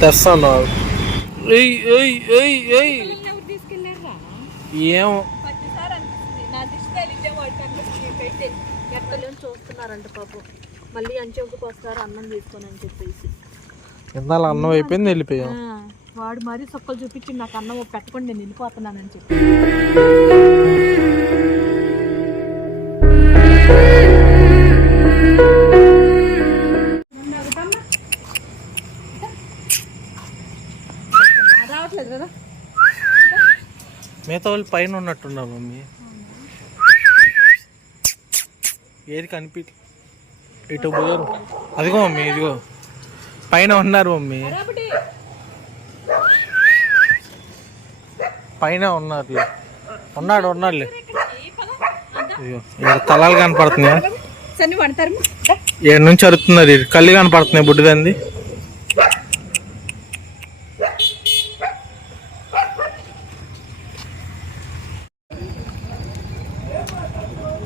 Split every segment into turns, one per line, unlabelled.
తెస్తాను. ఏయ్ ఏయ్ ఏయ్ ఏయ్.
పిల్లల్ని ఎవరు తీసుకెళ్ళారా
ఏం?
ప్రతిసారి అనిపిస్తుంది నా దిష్టి తగిలితే వాడికి అనిపిస్తుంది. పెట్టి ఎక్కలేని చూస్తున్నారంట పాపం. మళ్ళీ అంచెకి వస్తారు అన్నం తీసుకొని అని చెప్పేసి.
ఇందాల అన్నం అయిపోయింది వెళ్ళిపోయాం.
ఆ, వాడు మరీ సొక్కలు చూపించి నాకు అన్నం పెట్టుకొని నేను వెళ్ళిపోతున్నానని చెప్పి. రావట్లేదు కదా?
మిగతా వాళ్ళు పైన ఉన్నట్టున్నారు మమ్మీ. ఏది కనిపి ఇటు పోయారు అదిగో మమ్మీ ఇదిగో. పైన ఉన్నారు మమ్మీ. పైన ఉన్నారు ఉన్నాడు ఉన్నాడులే. ఇక్కడ తలాలు కనపడుతున్నాయా? ఏడు నుంచి అరుతున్నారు కళ్ళు కనపడుతున్నాయి బుడ్డిదంది.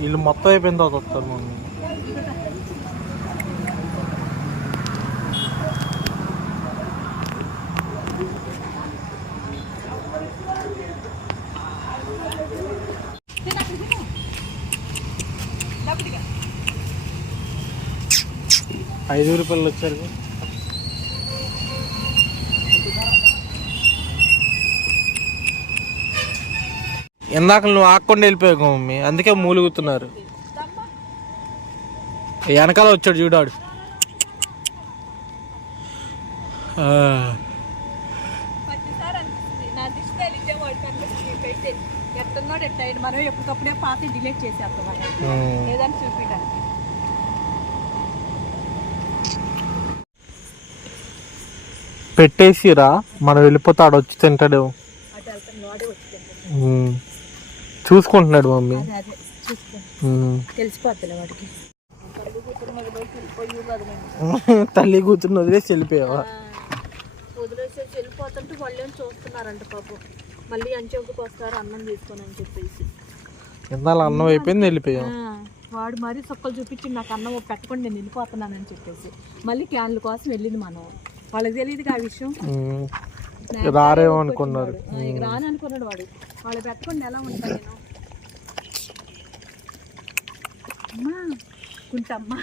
వీళ్ళు మొత్తం అయిపోయిన తర్వాత వస్తారు మమ్మీ ఐదు రూపాయలు వచ్చారు. ఇందాక నువ్వు ఆకుండా వెళ్ళిపోయావు మమ్మీ. అందుకే మూలుగుతున్నారు. వెనకాల వచ్చాడు చూడాడు
మనం ఎప్పటికప్పుడే పాత డిలీట్ చేసేస్తాం. లేదని చూపించడానికి
పెట్టేసిరా మనం వెళ్ళిపోతాడు వచ్చి తింటాడేమో
అటు వెళ్తాను వాడే వచ్చింది
ఉమ్. చూసుకుంటున్నాడు మమ్మీ.
వాడికి తల్లి కూతురు మీద పోయి వెళ్ళిపోయి కదా నేను
తల్లి కూతురు వదిలేసి వెళ్ళిపోయావా?
వదిలేసేసి వెళ్ళిపోతుంటే వాళ్ళు ఏం చూస్తున్నారంట పాపం. మళ్ళీ వస్తారు అన్నం తీసుకొని అని చెప్పేసి.
ఇందాల అన్నం అయిపోయింది వెళ్ళిపోయాం.
వాడు మరీ సొక్కలు చూపించి నాకు అన్నం పెట్టుకొని నేను వెళ్ళిపోతున్నానని చెప్పేసి. మళ్ళీ క్యాన్ల కోసం వెళ్ళింది మనం. వాళ్ళకి తెలియదు ఆ విషయం.
రారేమో అనుకున్నారు.
రాను అనుకున్నాడు వాడు. వాళ్ళు పెట్టుకొని ఎలా ఉంటాను నేను? అమ్మా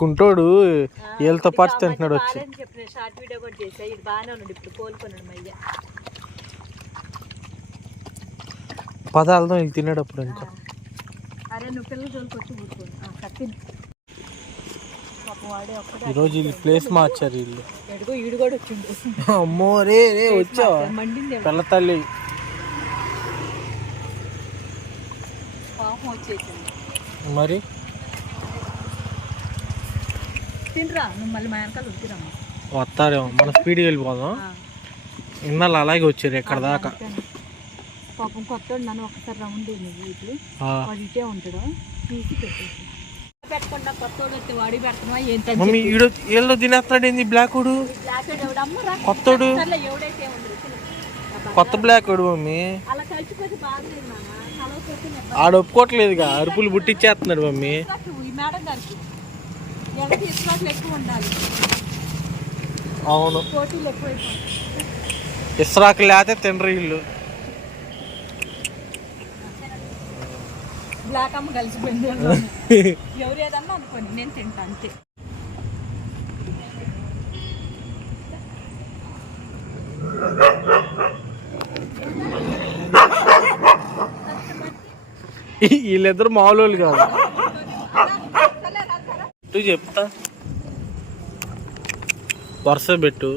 కుంటోడు వీళ్ళతో పాటు తింటున్నాడు వచ్చి.
షార్ట్ వీడియో కూడా చేసా ఇది బాగానే ఉన్నాడు ఇప్పుడు కోలుకున్నాడు మయ్య
పదాలతో వీళ్ళు తినేటప్పుడు ఇంకా.
అరే నువ్వు పిల్లలు కూర్చోండి కట్టింది పాపం వాడే ఒక్కడే
ఈరోజు వీళ్ళు ప్లేస్ మార్చారు వీళ్ళు.
ఎడుగో ఈడు కూడా వచ్చిండు.
అమ్మో రే రే వచ్చావా?
మండింది
పిల్ల తల్లి మరి?
తినరా నువ్వు మళ్ళీ మా వెనకాల వచ్చిరమ్మా
వస్తారేమో మన స్పీడ్కి వెళ్ళిపోదాం. ఇన్నాళ్ళు అలాగే వచ్చారు ఎక్కడ దాకా?
పాపం కొత్త నన్ను ఒకసారి రౌండ్ ఇటే ఉంటాడు. తీసి పెట్టేసి. పెట్టకుండా వచ్చి వాడి
మమ్మీ ఈడు వీళ్ళు ఏంది? బ్లాక్ వాడు?
బ్లాక్ ఎవడమ్మరా
కొత్తోడు
ఎవడైతే.
కొత్త మమ్మీ.
అలా కలిసిపోతే బాగలేదు నాన్న. కలవకపోతే
ఆడు ఒప్పుకోవట్లేదుగా అరుపులు పుట్టించేస్తున్నాడు మమ్మీ.
ఈ మేడం గారికి. ఎవరి తీసుకురాట్లు ఎక్కువ ఉండాలి.
అవును.
పోటీలు
ఇస్రాకు లేతే తినరు వీళ్ళు.
బ్లాక్ అమ్మ కలిసిపోయింది ఎవరు ఏదన్నా అనుకోండి నేను తింటా అంతే.
వీళ్ళిద్దరు మామూలు వాళ్ళు కాదు చెప్తా. వరుస పెట్టు.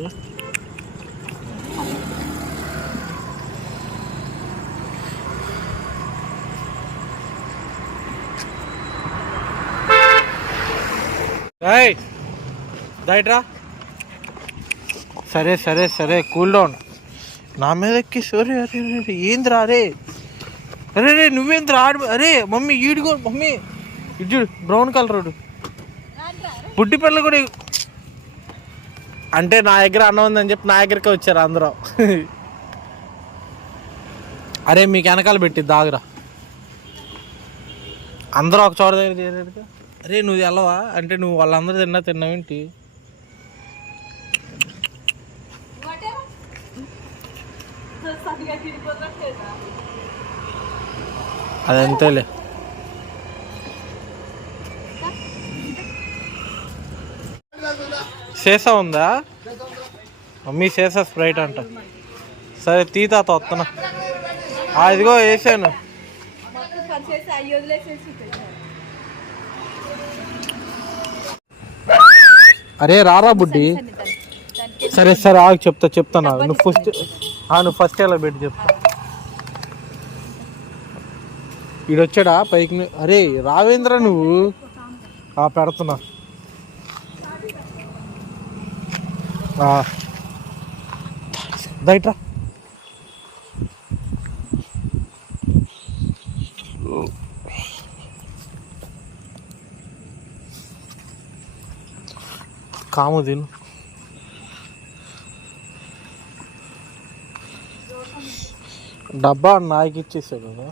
ఏయ్ దయట్రా. సరే సరే సరే కూల్ డౌన్. నా మీద ఎక్కి సరే అరే అరే, అరే ఏంద్రా అరే? అరే రే నువ్వేంద్రా? ఆడు అరే మమ్మీ ఈడుగో మమ్మీ. ఇడు బ్రౌన్ కలర్ రోడ్డు పుట్టి కూడా అంటే నా దగ్గర అన్న ఉందని చెప్పి నా దగ్గరకే వచ్చారు అందరూ. అరే మీకు వెనకాల పెట్టి దాగరా అందరూ ఒక చోట దగ్గర చేరేదిగా. అరే నువ్వు వెళ్ళవా? అంటే నువ్వు వాళ్ళందరూ తిన్నా తిన్నావేంటి
అదంతేలే.
అది సీసా ఉందా? మమ్మీ సీసా స్ప్రైట్ అంట. సరే తీ తాత వస్తున్నా. అదిగో ఇదిగో వేసాను. అరే రారా బుడ్డి. సరే సరే ఆగు చెప్తా చెప్తాను. నువ్వు ఫస్ట్ ఆ, నువ్వు ఫస్ట్ ఎలా పెట్టి చెప్తా ఈడొచ్చాడా? పైకి అరే రావేంద్ర నువ్వు? ఆ పెడుతున్నా. ఆ. కాము తిను. డబ్బా నాయకి ఇచ్చేసాడు కదా.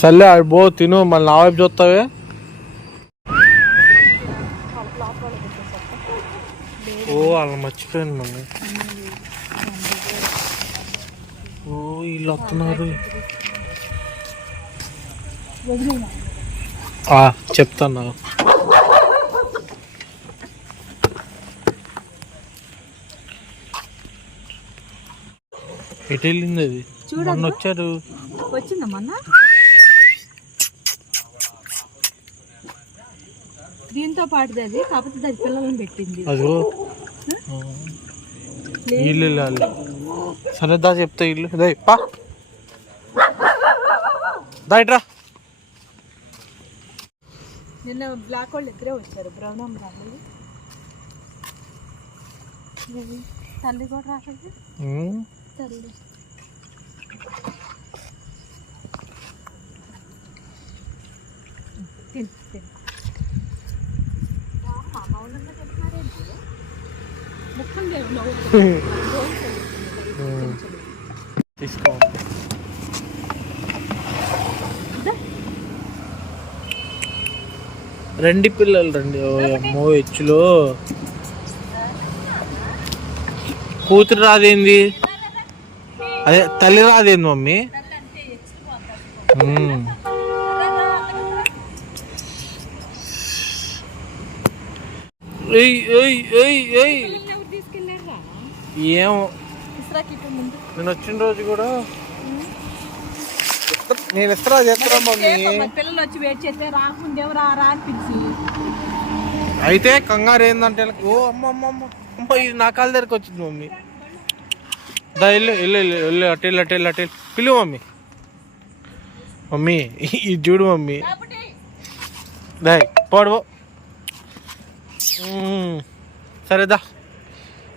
సర్లే అవి బో తిను మళ్ళీ నా వైపు చూస్తావే. ఓ అలా మర్చిపోయాను మమ్మీ ఓ వీళ్ళు వస్తున్నారు. చెప్తాను. ఎటు వెళ్ళింది అది? మొన్న వచ్చారు
వచ్చిందా మొన్న? దీంతో పాటుది అది కాకపోతే దాని పిల్లలను పెట్టింది.
అదిగో. ఇల్లు వెళ్ళాలి సరే దా చెప్తా ఇల్లు. దే పా. దాయిట్రా
నిన్న బ్లాక్ వాళ్ళు ఇద్దరే వచ్చారు. బ్రౌన్ అమ్మాయి తల్లి కూడా రాలేదు తల్లి.
తీసుకో. రండి పిల్లలు రండి ఓ అమ్మో హెచ్చులో. కూతురు రాదేంది? అదే తల్లి రాదేంది మమ్మీ? ఏమో. నేను వచ్చిన రోజు కూడా నేను ఇస్త్రా చేస్తున్నా మమ్మీ?
పిల్లలు వచ్చి వెయిట్ చేస్తే రా రా అని పిలిచి
అయితే కంగారు ఏందంటే ఓ అమ్మ అమ్మ అమ్మ అమ్మ ఇది నా కాళ్ళ దగ్గరికి వచ్చింది మమ్మీ. దా వెళ్ళు వెళ్ళు వెళ్ళు వెళ్ళు అటు వెళ్ళు అటు వెళ్ళు అటు వెళ్ళు పిలువు మమ్మీ. మమ్మీ ఇది చూడు మమ్మీ. దాయ్ పోడు సరే దా.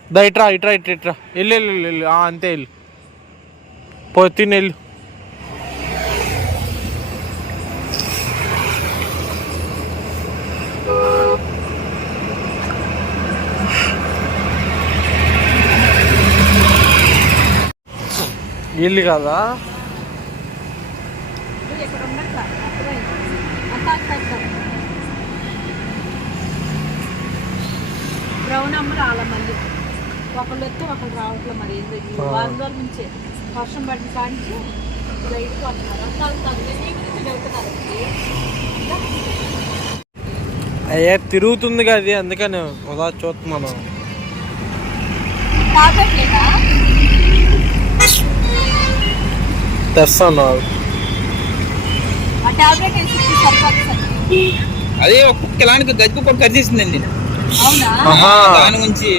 దా ఇట్రా ఇట్రా ఇట్రా ఇట్రా వెళ్ళు వెళ్ళు వెళ్ళు, వెళ్ళు ఆ, అంతే వెళ్ళు పో తిని వెళ్ళు ఇల్లు కదా?
బ్రౌన్ అమ్మ రాల మళ్ళీ ఒకళ్ళు వస్తే ఒకళ్ళు రావట్లే మరి ఏందో ఈ వారం రోజుల నుంచే వర్షం పడిన కాంచి రైతు అంటున్నారు అంతా తగ్గి నీ గురించి చెబుతున్నారు
అయ్యే తిరుగుతుంది కదా అది అందుకని ఉదా చూస్తున్నాను. తెస్తాను
అదే కుక్క ఇలాంటి గజ్జి కుక్క కరిచేసిందండి దాని గురించి